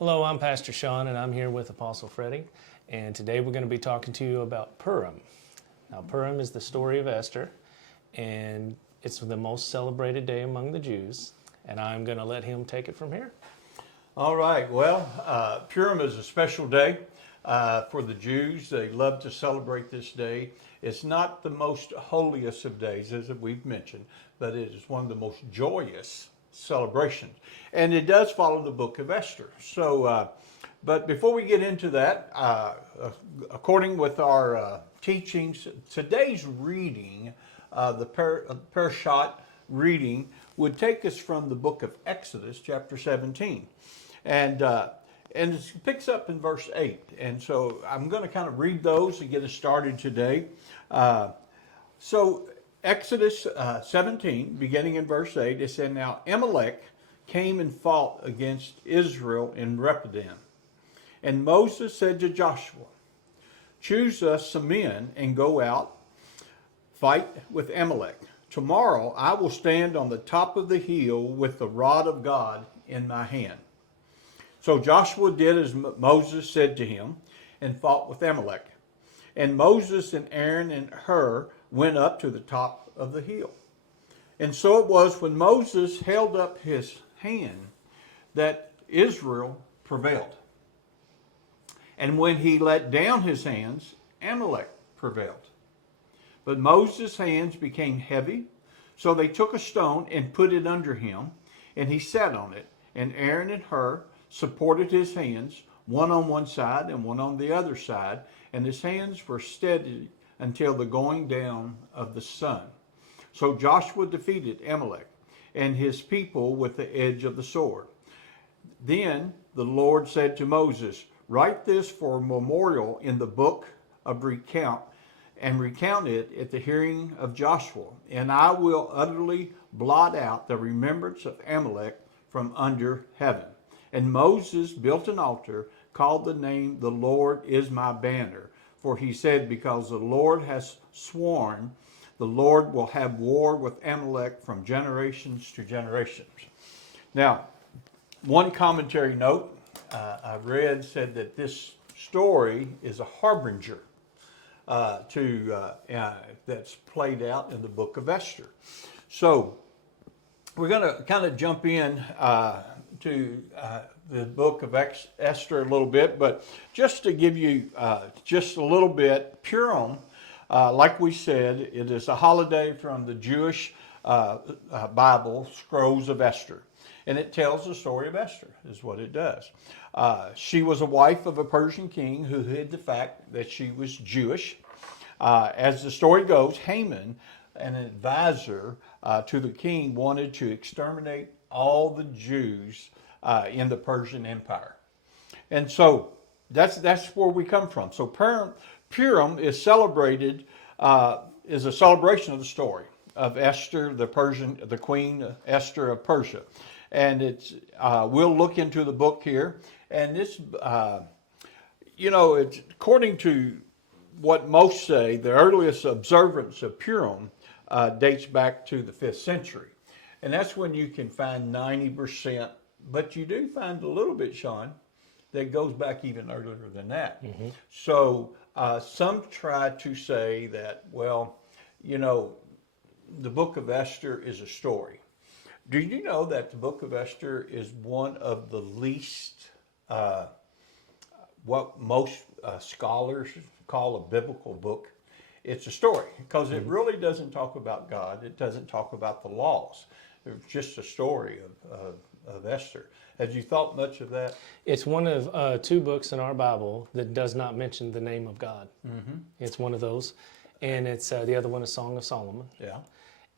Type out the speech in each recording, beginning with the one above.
Hello, I'm Pastor Sean, and I'm here with Apostle Freddie. And today we're going to be talking to you about Purim. Now, Purim is the story of Esther, and it's the most celebrated day among the Jews. And I'm going to let him take it from here. All right. Well, Purim is a special day for the Jews. They love to celebrate this day. It's not the most holiest of days, as we've mentioned, but it is one of the most joyous celebrations. And it does follow the book of Esther. So, but before we get into that, according with our teachings, today's reading, the Parashat reading, would take us from the book of Exodus, chapter 17. And it picks up in verse 8. And so I'm going to kind of read those and get us started today. So Exodus 17, beginning in verse 8, it said, "Now Amalek came and fought against Israel in Rephidim. And Moses said to Joshua, 'Choose us some men and go out, fight with Amalek. Tomorrow I will stand on the top of the hill with the rod of God in my hand.' So Joshua did as Moses said to him and fought with Amalek. And Moses and Aaron and Hur went up to the top of the hill. And so it was when Moses held up his hand that Israel prevailed. And when he let down his hands, Amalek prevailed. But Moses' hands became heavy, so they took a stone and put it under him, and he sat on it. And Aaron and Hur supported his hands, one on one side and one on the other side, and his hands were steady until the going down of the sun. So Joshua defeated Amalek and his people with the edge of the sword. Then the Lord said to Moses, 'Write this for a memorial in the book of recount, and recount it at the hearing of Joshua, and I will utterly blot out the remembrance of Amalek from under heaven.' And Moses built an altar, called the name 'The Lord is my banner.' For he said, 'Because the Lord has sworn, the Lord will have war with Amalek from generations to generations.'" Now, one commentary note I read said that this story is a harbinger that's played out in the book of Esther. So we're going to kind of jump in to the book of Esther a little bit, but just to give you just a little bit, Purim, like we said, it is a holiday from the Jewish Bible, Scrolls of Esther. And it tells the story of Esther, is what it does. She was a wife of a Persian king who hid the fact that she was Jewish. As the story goes, Haman, an advisor to the king, wanted to exterminate all the Jews in the Persian Empire. And so that's where we come from. So Purim is celebrated, is a celebration of the story of Esther, the Queen Esther of Persia. And it's we'll look into the book here. And this, it's according to what most say, the earliest observance of Purim dates back to the 5th century. And that's when you can find 90%, but you do find a little bit, Sean, that goes back even earlier than that. Mm-hmm. So some try to say that, well, the book of Esther is a story. Do you know that the book of Esther is one of the least, what most scholars call a biblical book? It's a story because it really doesn't talk about God. It doesn't talk about the laws. It's just a story of Esther. Have you thought much of that? It's one of two books in our Bible that does not mention the name of God. Mm-hmm. It's one of those. And it's the other one is Song of Solomon. Yeah.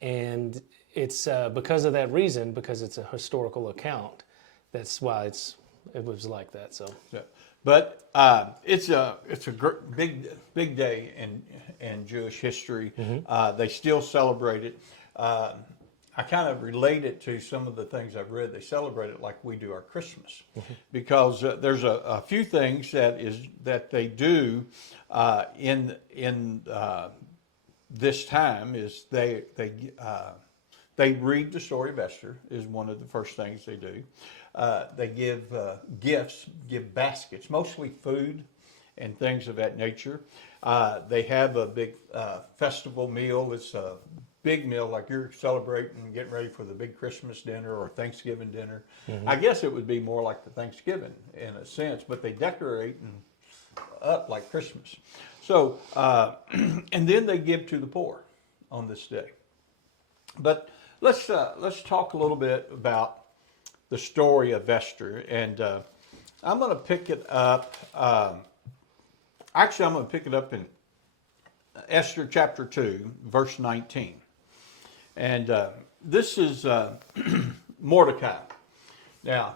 And it's because of that reason, because it's a historical account, that's why it was like that. So, yeah. But it's a big day in Jewish history. Mm-hmm. They still celebrate it. I kind of relate it to some of the things I've read. They celebrate it like we do our Christmas, mm-hmm. because there's a few things that they do in this time. Is they read the story of Esther is one of the first things they do. They give gifts, give baskets, mostly food and things of that nature. They have a big festival meal. It's a big meal, like you're celebrating and getting ready for the big Christmas dinner or Thanksgiving dinner. I guess it would be more like the Thanksgiving in a sense, but they decorate and up like Christmas. So, and then they give to the poor on this day. But let's talk a little bit about the story of Esther, and I'm going to pick it up. Actually, I'm going to pick it up in Esther chapter 2, verse 19. And this is Mordecai. Now,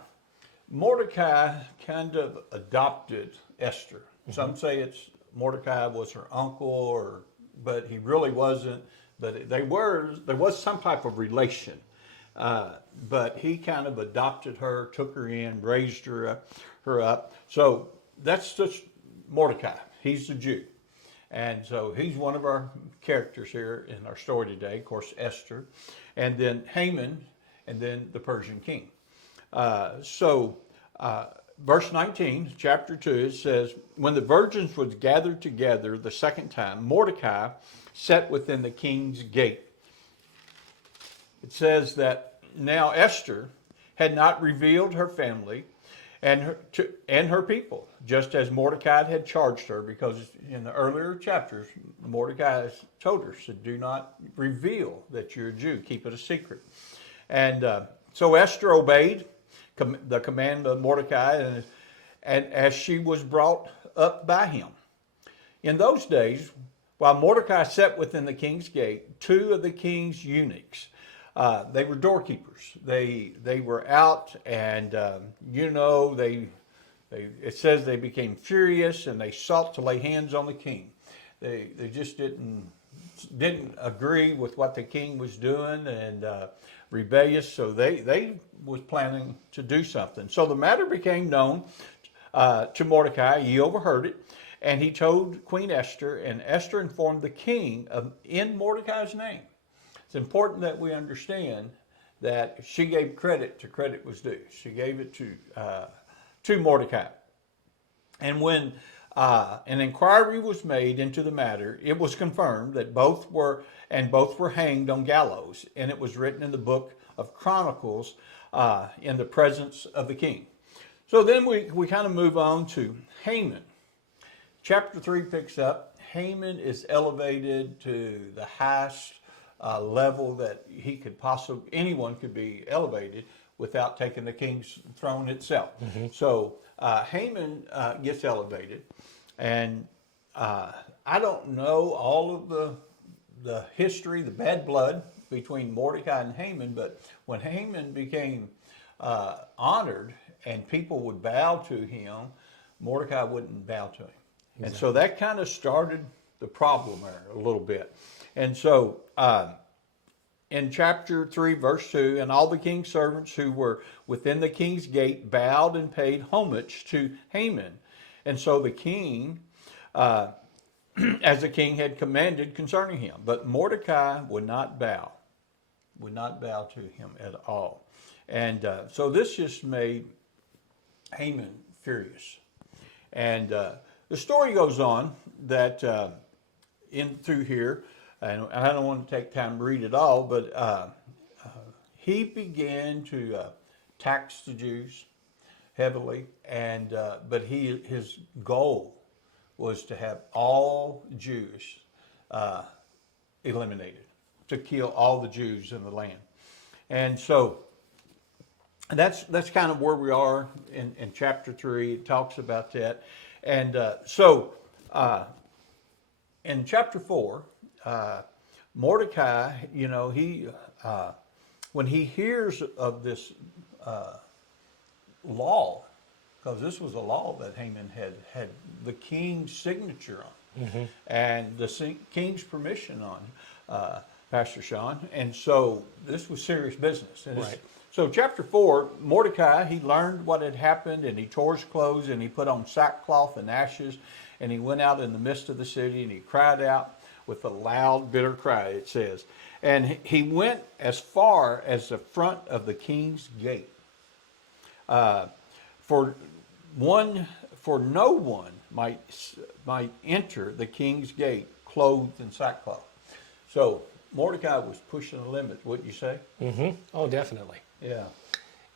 Mordecai kind of adopted Esther. Some say it's Mordecai was her uncle, but he really wasn't. But there was some type of relation. But he kind of adopted her, took her in, raised her up. So that's just Mordecai. He's the Jew. And so he's one of our characters here in our story today. Of course, Esther, and then Haman, and then the Persian king. Verse 19, chapter 2, it says, when the virgins was gathered together the second time, Mordecai sat within the king's gate. It says that now Esther had not revealed her family and her people, just as Mordecai had charged her, because in the earlier chapters, Mordecai told her, said, do not reveal that you're a Jew, keep it a secret. And so Esther obeyed the command of Mordecai, and as she was brought up by him. In those days, while Mordecai sat within the king's gate, two of the king's eunuchs, they were doorkeepers. They were out, and it says they became furious, and they sought to lay hands on the king. They just didn't agree with what the king was doing, and rebellious. So they was planning to do something. So the matter became known to Mordecai. He overheard it, and he told Queen Esther, and Esther informed the king in Mordecai's name. It's important that we understand that she gave credit to credit was due. She gave it to Mordecai. And when an inquiry was made into the matter, it was confirmed that both were hanged on gallows, and it was written in the book of Chronicles in the presence of the king. So then we kind of move on to Haman. Chapter 3 picks up. Haman is elevated to the highest level that anyone could be elevated without taking the king's throne itself. So Haman gets elevated, and I don't know all of the history, the bad blood between Mordecai and Haman, but when Haman became honored and people would bow to him, Mordecai wouldn't bow to him. Exactly. And so that kind of started the problem there a little bit. And so in chapter 3, verse 2, and all the king's servants who were within the king's gate bowed and paid homage to Haman. And so the king, as the king had commanded concerning him, but Mordecai would not bow to him at all. And so this just made Haman furious. And the story goes on that through here, and I don't want to take time to read it all, but he began to tax the Jews heavily, and but his goal was to have all Jews eliminated, to kill all the Jews in the land. And so that's kind of where we are in chapter 3. It talks about that. And in chapter 4, Mordecai, he when he hears of this law, because this was a law that Haman had the king's signature on, and the king's permission on, Pastor Sean, and so this was serious business. And right. So chapter 4, Mordecai, he learned what had happened, and he tore his clothes, and he put on sackcloth and ashes, and he went out in the midst of the city, and he cried out with a loud, bitter cry, it says. And he went as far as the front of the king's gate. For one, for no one might enter the king's gate clothed in sackcloth. So Mordecai was pushing the limits, wouldn't you say? Mm-hmm. Oh, definitely. Yeah.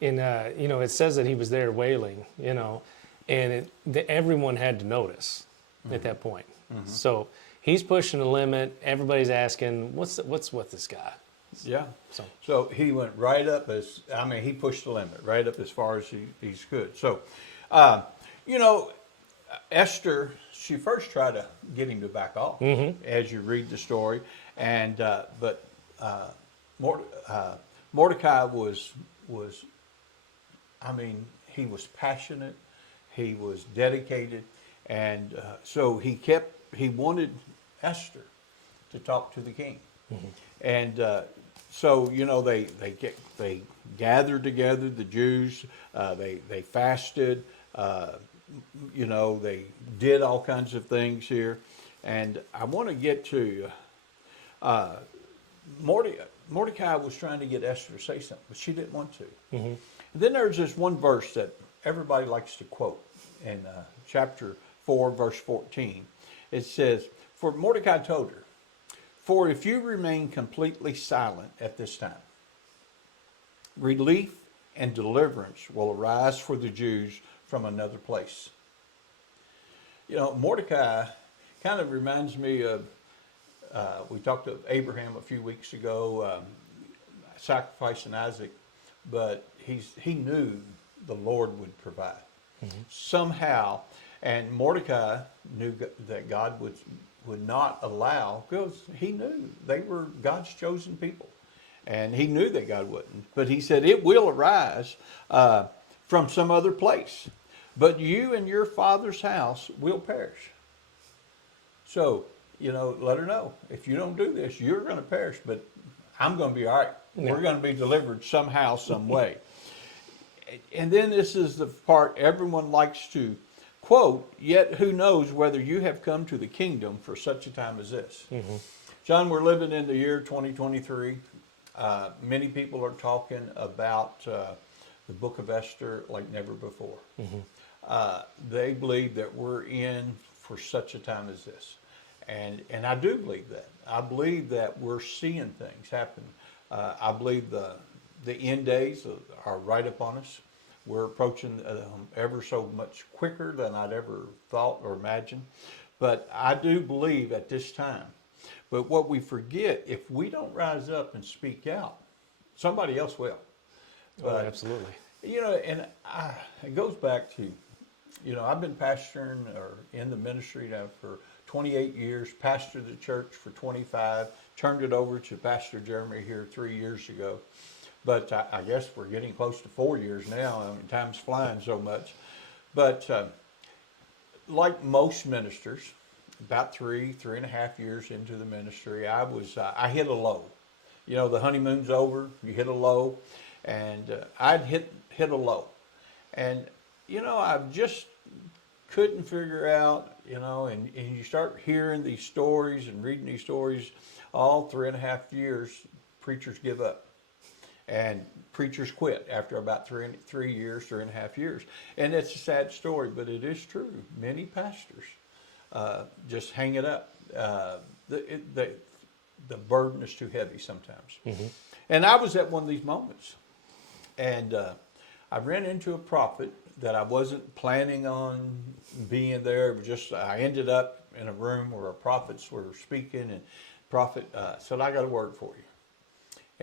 And it says that he was there wailing, and everyone had to notice at that point. So he's pushing the limit. Everybody's asking, what's with this guy? Yeah. So he went right up he pushed the limit right up as far as he could. So, Esther, she first tried to get him to back off as you read the story. But Mordecai was, he was passionate, he was dedicated, and so he wanted Esther to talk to the king. And so they gathered together, the Jews. They fasted. They did all kinds of things here, and I want to get to Mordecai was trying to get Esther to say something, but she didn't want to. And then there's this one verse that everybody likes to quote in chapter 4, verse 14. It says, "For Mordecai told her, for if you remain completely silent at this time, relief and deliverance will arise for the Jews from another place." Mordecai kind of reminds me of, we talked to Abraham a few weeks ago, sacrificing Isaac, but he knew the Lord would provide somehow. And Mordecai knew that God would not allow, because he knew they were God's chosen people. And he knew that God wouldn't. But he said, it will arise from some other place. But you and your father's house will perish. So, let her know, if you don't do this, you're going to perish. But I'm going to be all right. Yeah. We're going to be delivered somehow, some way. And then this is the part everyone likes to quote, "Yet who knows whether you have come to the kingdom for such a time as this." John, we're living in the year 2023. Many people are talking about the book of Esther like never before. They believe that we're in for such a time as this. And I do believe that. I believe that we're seeing things happen. I believe the end days are right upon us. We're approaching ever so much quicker than I'd ever thought or imagined. But I do believe at this time. But what we forget, if we don't rise up and speak out, somebody else will. But, absolutely. And it goes back to, I've been pastoring or in the ministry now for 28 years, pastored the church for 25, turned it over to Pastor Jeremy here 3 years ago. But I guess we're getting close to 4 years now. Time's flying so much. But like most ministers, about 3.5 years into the ministry, I hit a low. The honeymoon's over, you hit a low, and I'd hit a low. And, I just couldn't figure out, and you start hearing these stories and reading these stories, all 3.5 years, preachers give up. And preachers quit after about 3.5 years. And it's a sad story, but it is true. Many pastors just hang it up. The burden is too heavy sometimes. And I was at one of these moments. And I ran into a prophet that I wasn't planning on being there. It was just, I ended up in a room where prophets were speaking, and prophet said, "I got a word for you."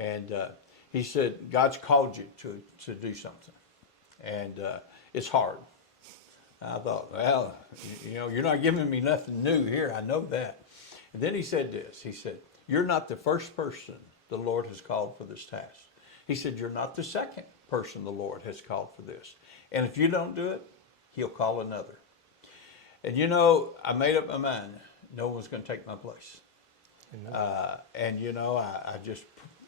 And he said, "God's called you to do something, and it's hard." I thought, well, you're not giving me nothing new here. I know that. And then he said this. He said, "You're not the first person the Lord has called for this task." He said, "You're not the second person the Lord has called for this. And if you don't do it, he'll call another." And I made up my mind, no one's going to take my place.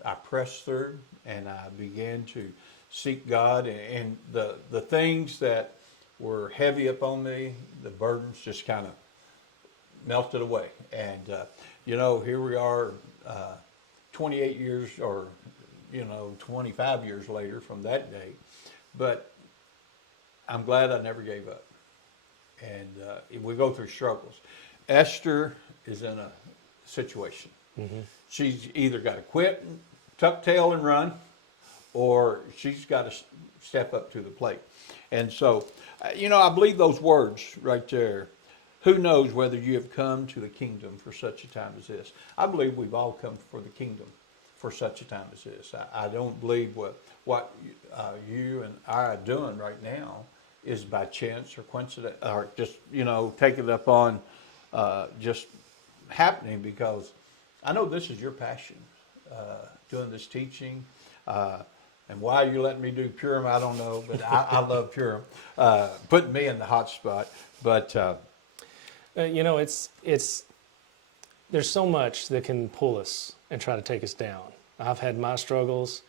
I pressed through, and I began to seek God, and the things that were heavy upon me, the burdens just kind of melted away. And, here we are 28 years or, 25 years later from that day. But I'm glad I never gave up. And we go through struggles. Esther is in a situation. Mm-hmm. She's either got to quit, tuck tail and run, or she's got to step up to the plate. And so, I believe those words right there. Who knows whether you have come to the kingdom for such a time as this? I believe we've all come for the kingdom for such a time as this. I don't believe what you and I are doing right now is by chance or coincidence, or just, take it up on just happening, because I know this is your passion, doing this teaching. And why you letting me do Purim, I don't know, but I love Purim, putting me in the hot spot. But it's there's so much that can pull us and try to take us down. I've had my struggles.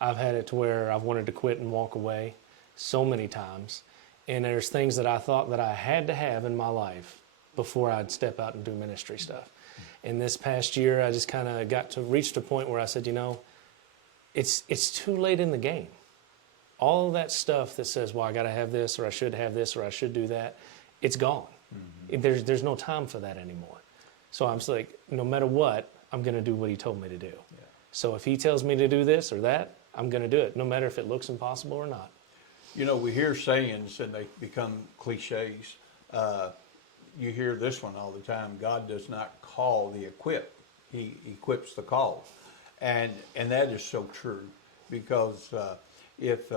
I've had it to where I've wanted to quit and walk away so many times. And there's things that I thought that I had to have in my life before I'd step out and do ministry stuff. And this past year, I just kind of reached a point where I said, it's too late in the game. All of that stuff that says, well, I got to have this, or I should have this, or I should do that, it's gone. Mm-hmm. There's no time for that anymore. So I'm just like, no matter what, I'm going to do what he told me to do. Yeah. So if he tells me to do this or that, I'm going to do it, no matter if it looks impossible or not. We hear sayings and they become cliches. You hear this one all the time: God does not call the equipped, he equips the called. And that is so true, because if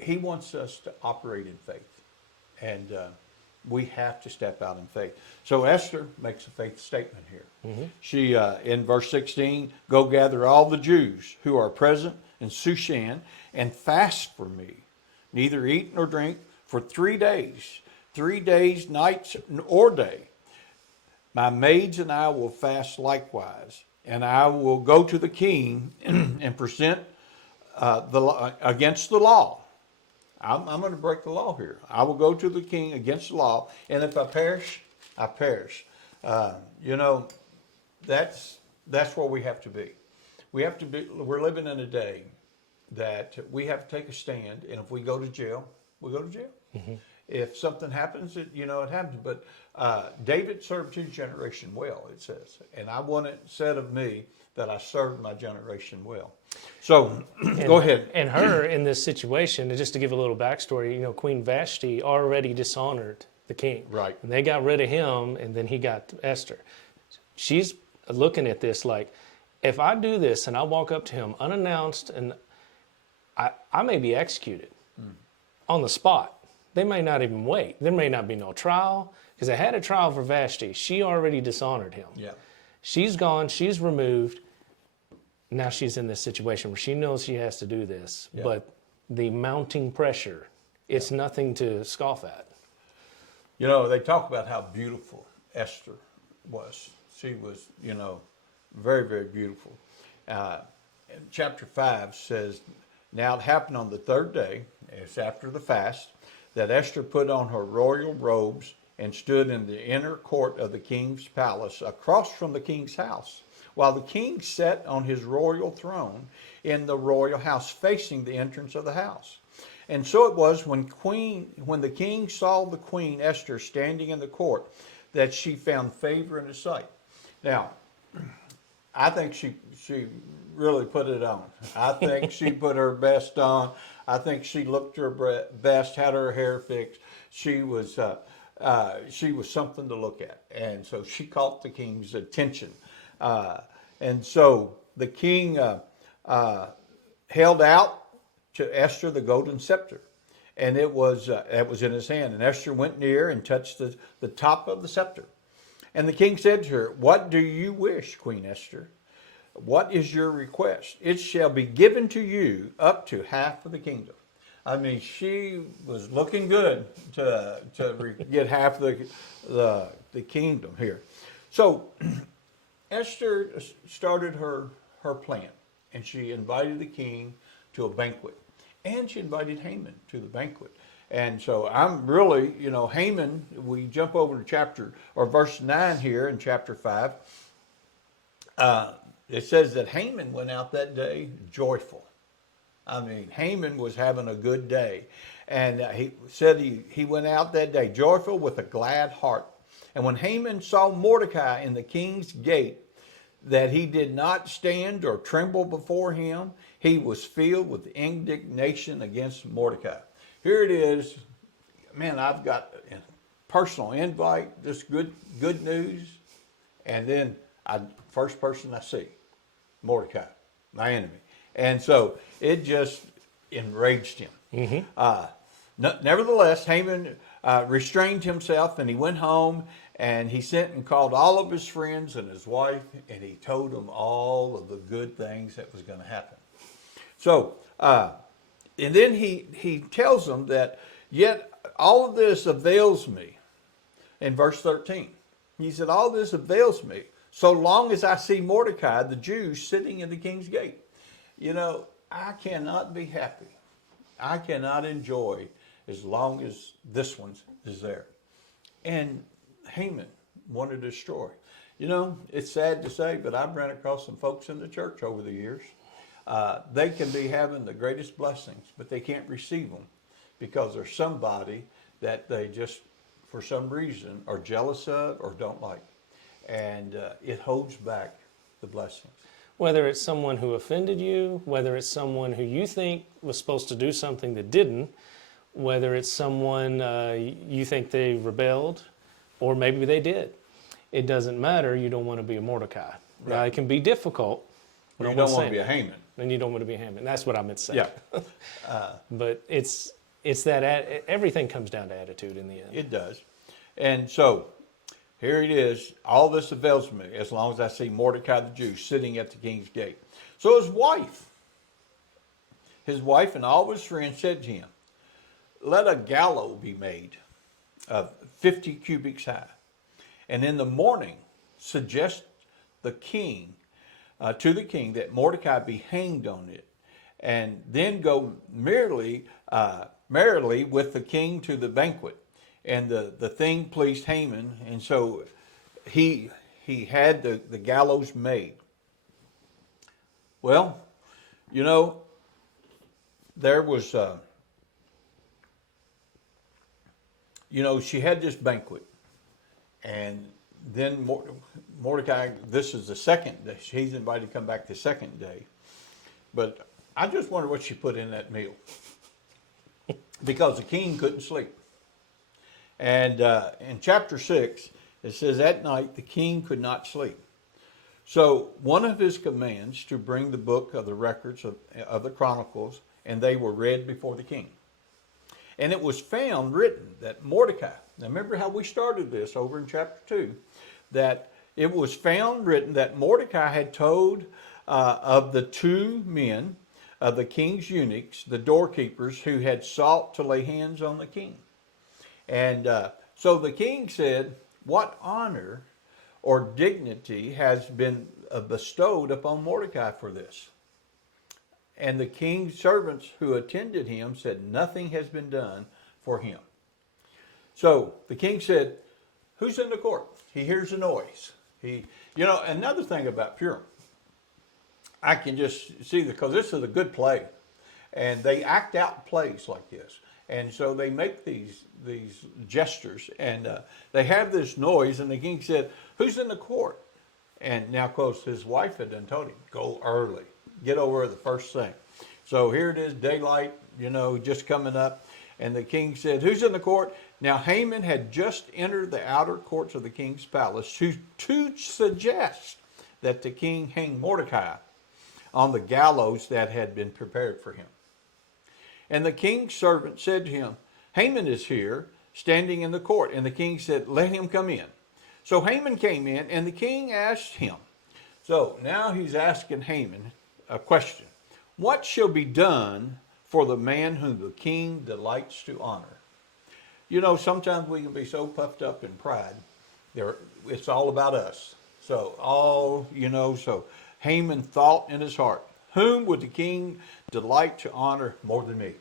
he wants us to operate in faith, and we have to step out in faith. So Esther makes a faith statement here. Mm-hmm. She, in verse 16, go gather all the Jews who are present in Shushan and fast for me, neither eat nor drink for 3 days, nights or day. My maids and I will fast likewise, and I will go to the king and present against the law. I'm going to break the law here. I will go to the king against the law, and if I perish, I perish. That's where we have to be. We're living in a day that we have to take a stand, and if we go to jail, we go to jail. Mm-hmm. If something happens, it happens. But David served his generation well, it says. And I want it said of me that I served my generation well. So, go ahead. And her in this situation, just to give a little backstory, Queen Vashti already dishonored the king. Right. And they got rid of him, and then he got Esther. She's looking at this like, if I do this and I walk up to him unannounced, and I may be executed on the spot. They may not even wait. There may not be no trial, because they had a trial for Vashti. She already dishonored him. Yeah. She's gone. She's removed. Now she's in this situation where she knows she has to do this, but the mounting pressure, it's nothing to scoff at. They talk about how beautiful Esther was. She was, very, very beautiful. Chapter 5 says, now it happened on the 3rd day, it's after the fast, that Esther put on her royal robes and stood in the inner court of the king's palace across from the king's house, while the king sat on his royal throne in the royal house facing the entrance of the house. And so it was when the king saw the queen Esther standing in the court, that she found favor in his sight. Now, I think she really put it on. I think she put her best on. I think she looked her best, had her hair fixed. She was something to look at, and so she caught the king's attention. And so the king held out to Esther the golden scepter, and it was in his hand. And Esther went near and touched the top of the scepter. And the king said to her, "What do you wish, Queen Esther? What is your request? It shall be given to you up to half of the kingdom." I mean, she was looking good to get half the kingdom here. So Esther started her plan, and she invited the king to a banquet, and she invited Haman to the banquet. And so I'm really, Haman, we jump over to verse 9 here in chapter 5. It says that Haman went out that day joyful. I mean, Haman was having a good day. And he said he went out that day joyful with a glad heart. And when Haman saw Mordecai in the king's gate, that he did not stand or tremble before him, he was filled with indignation against Mordecai. Here it is. Man, I've got a personal invite, just good news. And then first person I see, Mordecai, my enemy. And so it just enraged him. Nevertheless, Haman restrained himself, and he went home, and he sent and called all of his friends and his wife, and he told them all of the good things that was going to happen. So, and then he tells them that, yet all of this avails me. In verse 13, he said, all this avails me so long as I see Mordecai, the Jew, sitting in the king's gate. You know, I cannot be happy. I cannot enjoy as long as this one is there. And Haman wanted to destroy. You know, it's sad to say, but I've run across some folks in the church over the years. They can be having the greatest blessings, but they can't receive them because there's somebody that they just, for some reason, are jealous of or don't like. And it holds back the blessings. Whether it's someone who offended you, whether it's someone who you think was supposed to do something that didn't, whether it's someone you think they rebelled, or maybe they did. It doesn't matter. You don't want to be a Mordecai. Right. Now, it can be difficult. You don't want to be a Haman. And you don't want to be a Haman. That's what I meant to say. Yeah. But it's that everything comes down to attitude in the end. It does. And so here it is. All this avails me as long as I see Mordecai the Jew sitting at the king's gate. So his wife and all his friends said to him, let a gallows be made of 50 cubits high. And in the morning suggest the king to the king that Mordecai be hanged on it. And then go merrily with the king to the banquet. And the thing pleased Haman, and so he had the gallows made. Well, you know, there was, she had this banquet, and then Mordecai, this is the second day, he's invited to come back the second day. But I just wonder what she put in that meal, because the king couldn't sleep. And in chapter 6, it says, at night the king could not sleep. So one of his commands to bring the book of the records of the Chronicles, and they were read before the king. And it was found written that Mordecai, now remember how we started this over in chapter 2, that it was found written that Mordecai had told of the two men of the king's eunuchs, the doorkeepers, who had sought to lay hands on the king. And so the king said, what honor or dignity has been bestowed upon Mordecai for this? And the king's servants who attended him said, nothing has been done for him. So the king said, who's in the court? He hears a noise. Another thing about Purim, I can just see because this is a good play. And they act out plays like this. And so they make these gestures, and they have this noise, and the king said, who's in the court? And now, of course, his wife had done told him, go early, get over the first thing. So here it is, daylight, just coming up, and the king said, who's in the court? Now Haman had just entered the outer courts of the king's palace to suggest that the king hang Mordecai on the gallows that had been prepared for him. And the king's servant said to him, Haman is here, standing in the court. And the king said, let him come in. So Haman came in, and the king asked him. So now he's asking Haman a question. What shall be done for the man whom the king delights to honor? Sometimes we can be so puffed up in pride. It's all about us. So Haman thought in his heart, whom would the king delight to honor more than me?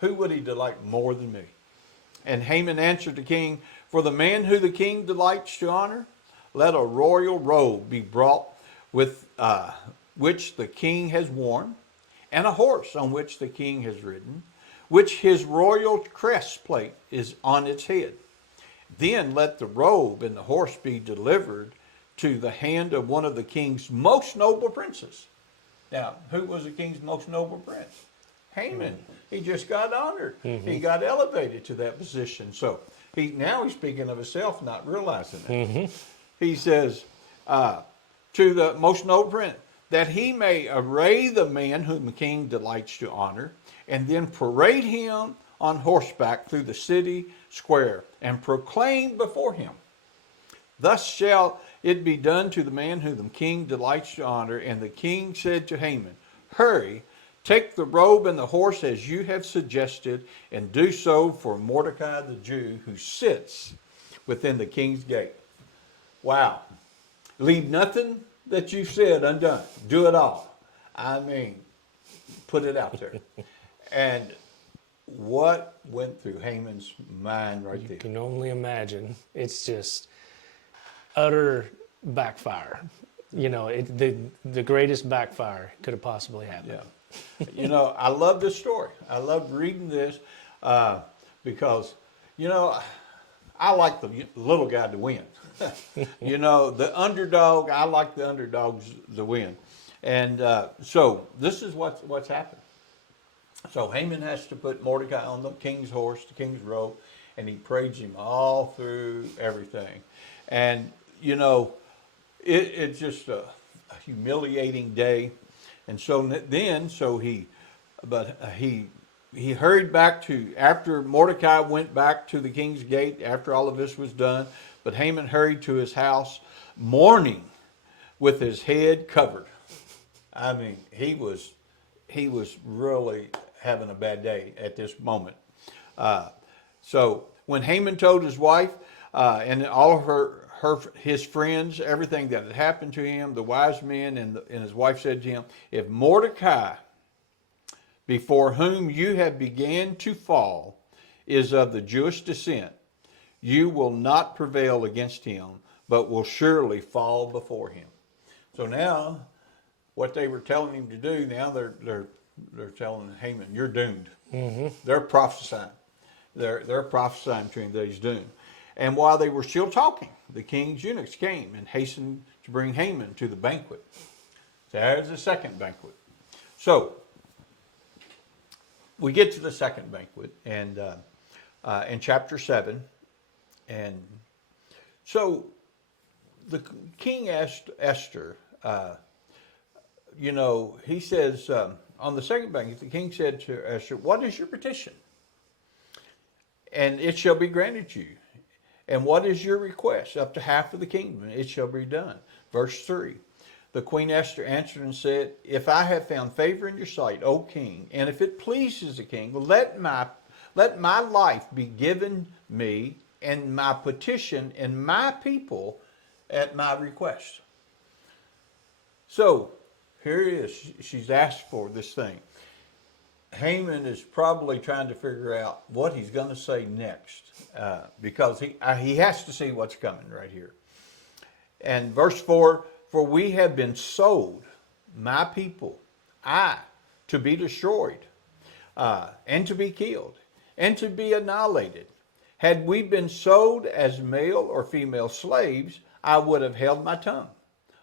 Who would he delight more than me? And Haman answered the king, for the man who the king delights to honor, let a royal robe be brought with which the king has worn, and a horse on which the king has ridden, which his royal crest plate is on its head. Then let the robe and the horse be delivered to the hand of one of the king's most noble princes. Now, who was the king's most noble prince? Haman. He just got honored. He got elevated to that position. So now he's speaking of himself, not realizing it. He says, to the most noble prince, that he may array the man whom the king delights to honor, and then parade him on horseback through the city square, and proclaim before him, thus shall it be done to the man whom the king delights to honor. And the king said to Haman, hurry, take the robe and the horse as you have suggested, and do so for Mordecai the Jew, who sits within the king's gate. Wow. Leave nothing that you said undone. Do it all. I mean, put it out there. And what went through Haman's mind right there? You can only imagine. It's just utter backfire. You know, the greatest backfire could have possibly happened. Yeah. You know, I love this story. I love reading this because, you know, I like the little guy to win. You know, the underdog, I like the underdogs to win. And so this is what's happened. So Haman has to put Mordecai on the king's horse, the king's robe, and he parades him all through everything. And, you know, it's just a humiliating day. And so then, he hurried back to, after Mordecai went back to the king's gate, after all of this was done, but Haman hurried to his house, mourning with his head covered. I mean, he was really having a bad day at this moment. So when Haman told his wife and all of his friends everything that had happened to him, the wise men and his wife said to him, if Mordecai, before whom you have began to fall, is of the Jewish descent, you will not prevail against him, but will surely fall before him. So now, what they were telling him to do, now they're telling Haman, you're doomed. They're prophesying. They're prophesying to him that he's doomed. And while they were still talking, the king's eunuchs came and hastened to bring Haman to the banquet. So there's the second banquet. So we get to the second banquet, and in chapter 7, and so the king asked Esther, you know, he says, on the second banquet, the king said to Esther, what is your petition? And it shall be granted you. And what is your request? Up to half of the kingdom, it shall be done. Verse 3, the Queen Esther answered and said, if I have found favor in your sight, O king, and if it pleases the king, let my life be given me, and my petition and my people at my request. So here it is. She's asked for this thing. Haman is probably trying to figure out what he's going to say next because he has to see what's coming right here. And verse 4, for we have been sold, my people, to be destroyed and to be killed and to be annihilated. Had we been sold as male or female slaves, I would have held my tongue,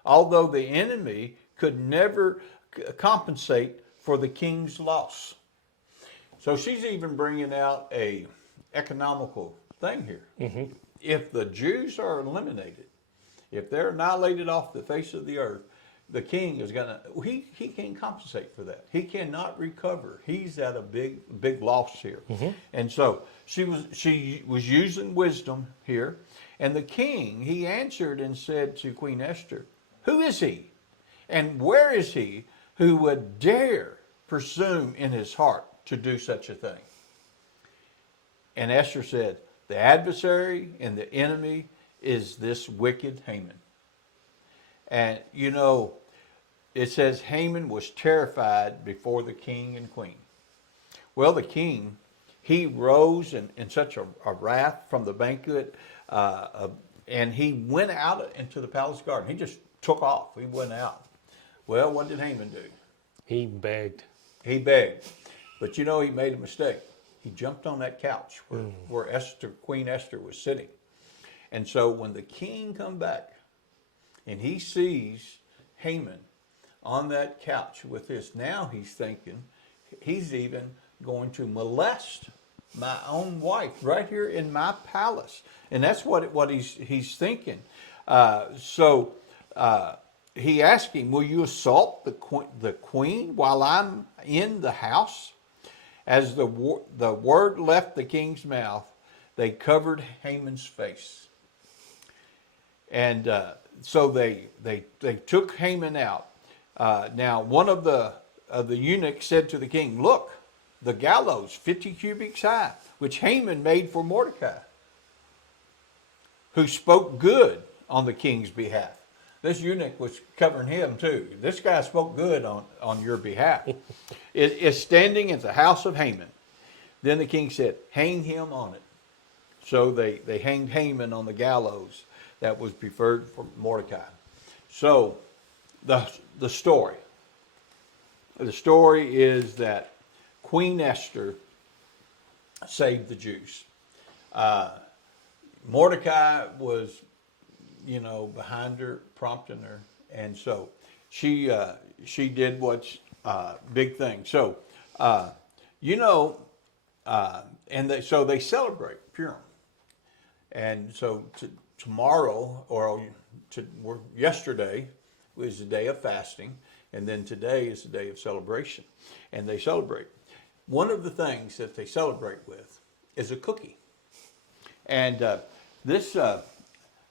although the enemy could never compensate for the king's loss. So she's even bringing out a economical thing here. If the Jews are eliminated, if they're annihilated off the face of the earth, the king is going to, he can't compensate for that. He cannot recover. He's at a big loss here. And so she was using wisdom here. And the king, he answered and said to Queen Esther, who is he? And where is he who would dare presume in his heart to do such a thing? And Esther said, the adversary and the enemy is this wicked Haman. And, you know, it says Haman was terrified before the king and queen. Well, the king, he rose in such a wrath from the banquet, and he went out into the palace garden. He just took off. He went out. Well, what did Haman do? He begged. He begged. But, you know, he made a mistake. he jumped on that couch where Queen Esther was sitting. And so when the king come back and he sees Haman on that couch with this, now he's thinking he's even going to molest my own wife right here in my palace. And that's what he's thinking. So he asked him, will you assault the queen while I'm in the house? As the word left the king's mouth, they covered Haman's face. And so they took Haman out. Now one of the eunuchs said to the king, look, the gallows 50 cubits high, which Haman made for Mordecai, who spoke good on the king's behalf. This eunuch was covering him too. This guy spoke good on your behalf. It's standing at the house of Haman. Then the king said, hang him on it. So they hanged Haman on the gallows that was preferred for Mordecai. So the story is that Queen Esther saved the Jews. Mordecai was, behind her, prompting her, and so she did what's big thing. So so they celebrate Purim, and so tomorrow yesterday was the day of fasting, and then today is the day of celebration, and they celebrate. One of the things that they celebrate with is a cookie, and this.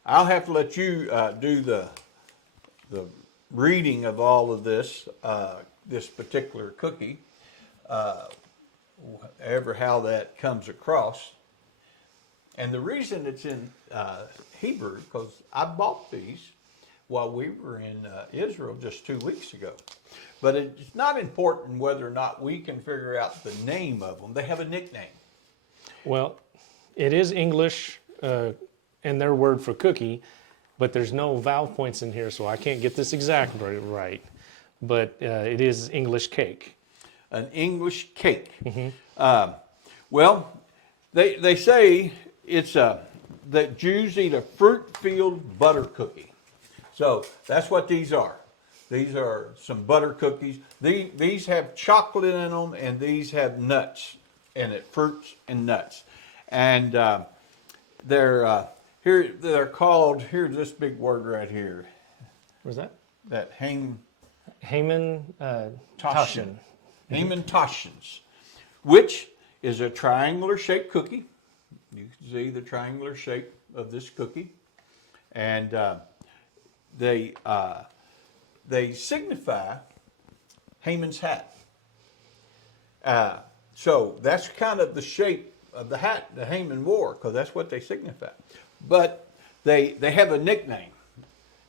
I'll have to let you do the reading of all of this particular cookie, how that comes across. And the reason it's in Hebrew, because I bought these while we were in Israel just 2 weeks ago. But it's not important whether or not we can figure out the name of them. They have a nickname. Well, it is English and their word for cookie, but there's no vowel points in here, so I can't get this exactly right. But it is English cake. An English cake. Mm-hmm. Well, they say it's that Jews eat a fruit-filled butter cookie. So that's what these are. These are some butter cookies. These have chocolate in them, and these have nuts in it, fruits and nuts. And they're called, here's this big word right here. Where's that? That Haman Tashin. Haman Tashins, which is a triangular shaped cookie. You can see the triangular shape of this cookie. And they signify Haman's hat. So that's kind of the shape of the hat that Haman wore, because that's what they signify. But they have a nickname,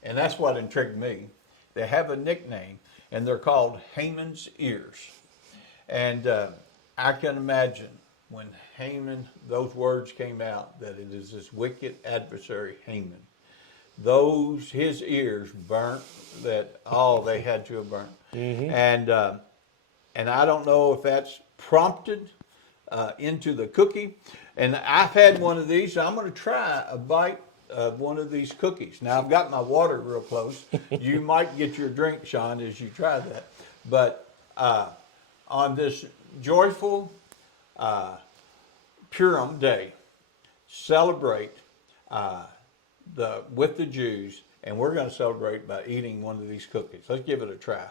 and that's what intrigued me. They have a nickname, and they're called Haman's ears. And I can imagine when Haman, those words came out, that it is this wicked adversary Haman. His ears burnt, that they had to have burnt. Mm-hmm. And I don't know if that's prompted into the cookie. And I've had one of these. So I'm going to try a bite of one of these cookies. Now I've got my water real close. You might get your drink, Sean, as you try that. But on this joyful Purim day, celebrate with the Jews, and we're going to celebrate by eating one of these cookies. Let's give it a try.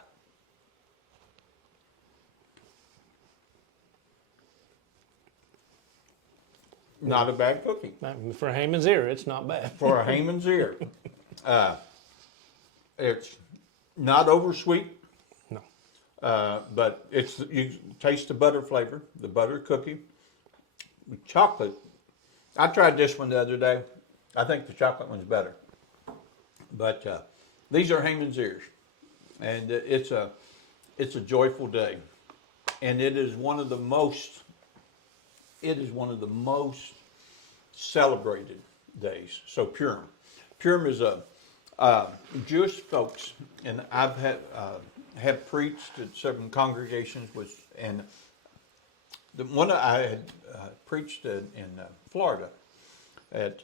Not a bad cookie. For Haman's ear, it's not bad. For a Haman's ear. It's not oversweet. No. But you taste the butter flavor, the butter cookie. With chocolate. I tried this one the other day. I think the chocolate one's better. But these are Haman's ears. And it's a joyful day. And it is one of the most celebrated days. So Purim. Purim is Jewish folks, and I've have preached at several congregations, and The one I had preached in Florida at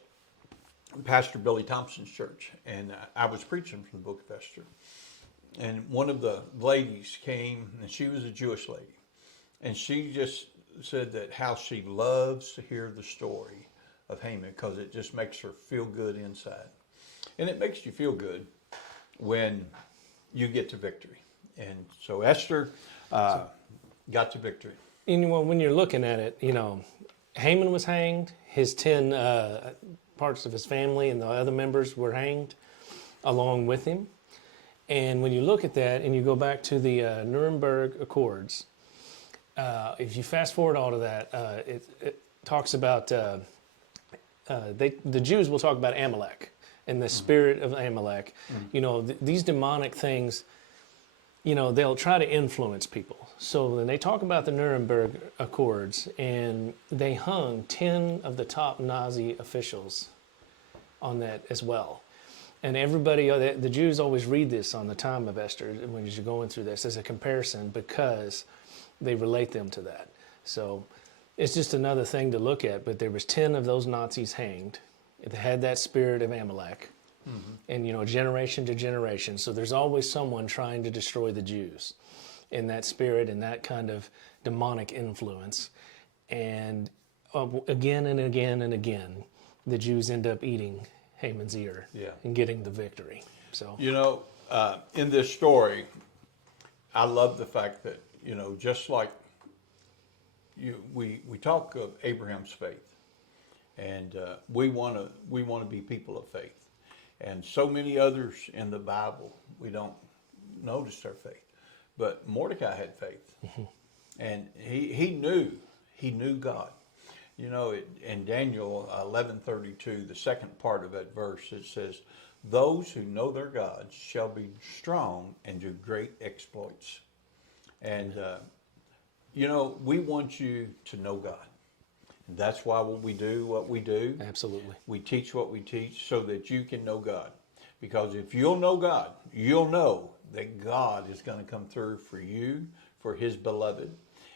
Pastor Billy Thompson's church, and I was preaching from the book of Esther. And one of the ladies came, and she was a Jewish lady, and she just said that how she loves to hear the story of Haman because it just makes her feel good inside. And it makes you feel good when you get to victory. And so Esther got to victory. And when you're looking at it, Haman was hanged. His 10 parts of his family and the other members were hanged along with him. And when you look at that and you go back to the Nuremberg Accords, if you fast forward all of that, it talks about, the Jews will talk about Amalek and the spirit of Amalek. These demonic things, they'll try to influence people. So when they talk about the Nuremberg Accords, and they hung 10 of the top Nazi officials on that as well. And everybody, the Jews always read this on the time of Esther when you're going through this as a comparison because they relate them to that. So it's just another thing to look at. But there was 10 of those Nazis hanged. It had that spirit of Amalek. And, generation to generation. So there's always someone trying to destroy the Jews in that spirit and that kind of demonic influence. And again and again and again, the Jews end up eating Haman's ear and getting the victory. So in this story, I love the fact that, just like we talk of Abraham's faith, and we want to be people of faith. And so many others in the Bible, we don't notice their faith. But Mordecai had faith. And he knew God. In Daniel 11:32, the second part of that verse, it says, "Those who know their God shall be strong and do great exploits." And, we want you to know God. That's why we do what we do. Absolutely. We teach what we teach so that you can know God. Because if you'll know God, you'll know that God is going to come through for you, for his beloved,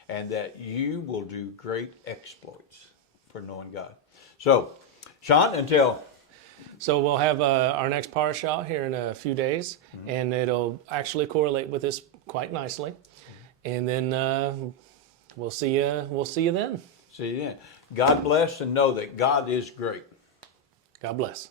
and that you will do great exploits for knowing God. So, Sean, So we'll have our next parashah here in a few days, and it'll actually correlate with this quite nicely. And then we'll see you. We'll see you then. See you then. God bless, and know that God is great. God bless.